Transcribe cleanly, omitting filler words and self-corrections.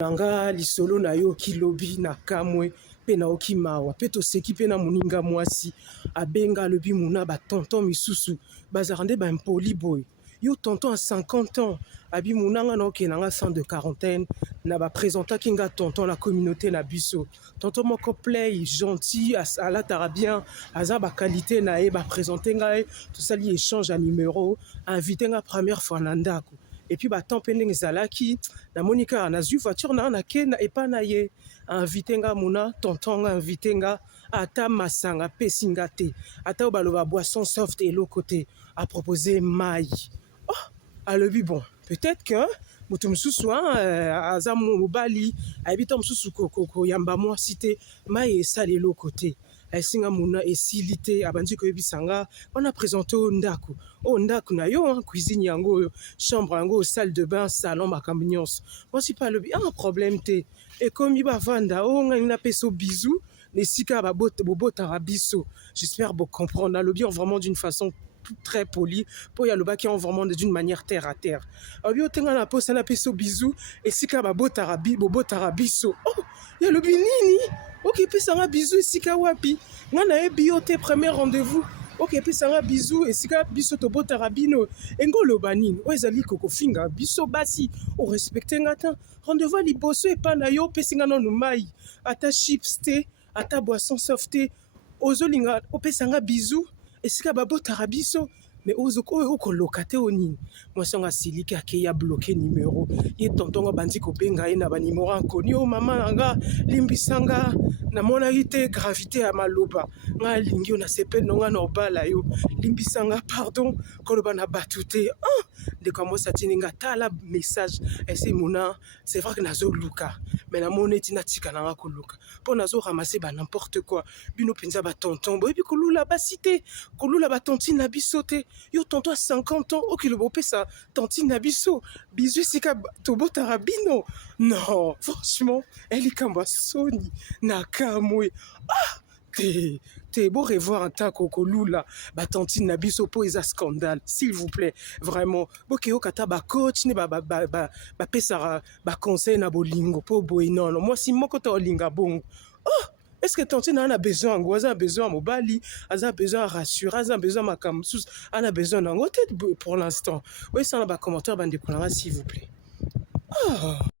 Nanga lisolo na yo kilobi na kamwe pe na okimawa pe toseki pe na moninga mwasi abenga alobi muna ba tonton misusu bazarande ba impoli boy yo tonton à 50 ans abi munanga na okenanga centre de quarantaine na ba présenta kinga tonton la communauté na biso tonton moko play gentil alatara bien aza ba qualité na ye ba présenter ngai tosali échange à numéro invité nga première fois na ndako. Et puis, tant pending zalaki, na monika na zu voiture na ke na epana ye invité nga muna tonton nga invité nga ata masanga pesinga te ata baloba boisson soft et l'autre côté a proposé mai. Oh, alobi bon, peut-être que mutum susu aza mobali habita mususu ko yamba moi cité mai et ça de l'autre côté. Esinga muna esilité abandi ko yebisanga on a présenté au ndako na yo cuisine yango chambre yango salle de bain salon makambo nyonso moi si pas le bien problème te et comme il va vanda nga na peso bisou les sika ba bobota biso j'espère vous comprendre le bien vraiment d'une façon très poli pour y a le bas qui ont vraiment d'une manière terre à terre abio tenga na posa na peso bisou et sika ba bobota biso oh ya le binini ok puis ça va bisou sika wapi ngana e biote premier rendez-vous ok puis ça va bisou et sika biso to botarabino engolo banini o ezali koko finga biso basi o respecter ngata rendez-vous liboso e pa na yo pesinga no mai ata chips te ata boisson soft te ozolinga o pesanga bisou et sika ba botarabiso mais ozoko kolokate onini moi songa siliki akeya bloquer numéro ye tontonga bandi ko benga na ba numéro inconnu o mama nga limbisanga na mona ite gravité ya maloba nga lingi na sepel nonga na obala yo limbisanga pardon koloba na batute de comment ça tininga tala message et c'est mona c'est vrai que nazo luka mais na mona tina tika na ko luka po nazo ramasser ba n'importe quoi bino penza ba tonton boy bi kolula ba cité kolula ba tontine na bisote yo tonton à 50 ans ok le beau ça tantine na biso bisou sika tobo tarabino non franchement elle est comme Sony na kamwe t'es beau revoir un tas kokolula ba tantine na biso po eza scandale s'il vous plaît vraiment boke yo kata ba coach ne ba pesara ba conseil na bolingo po boy non moi si moko to linga bongo oh est-ce que tantine a besoin a besoin mobali a besoin rassurer a besoin makam sous a besoin nango tête pour l'instant oui ça na ba commentaire bande s'il vous plaît.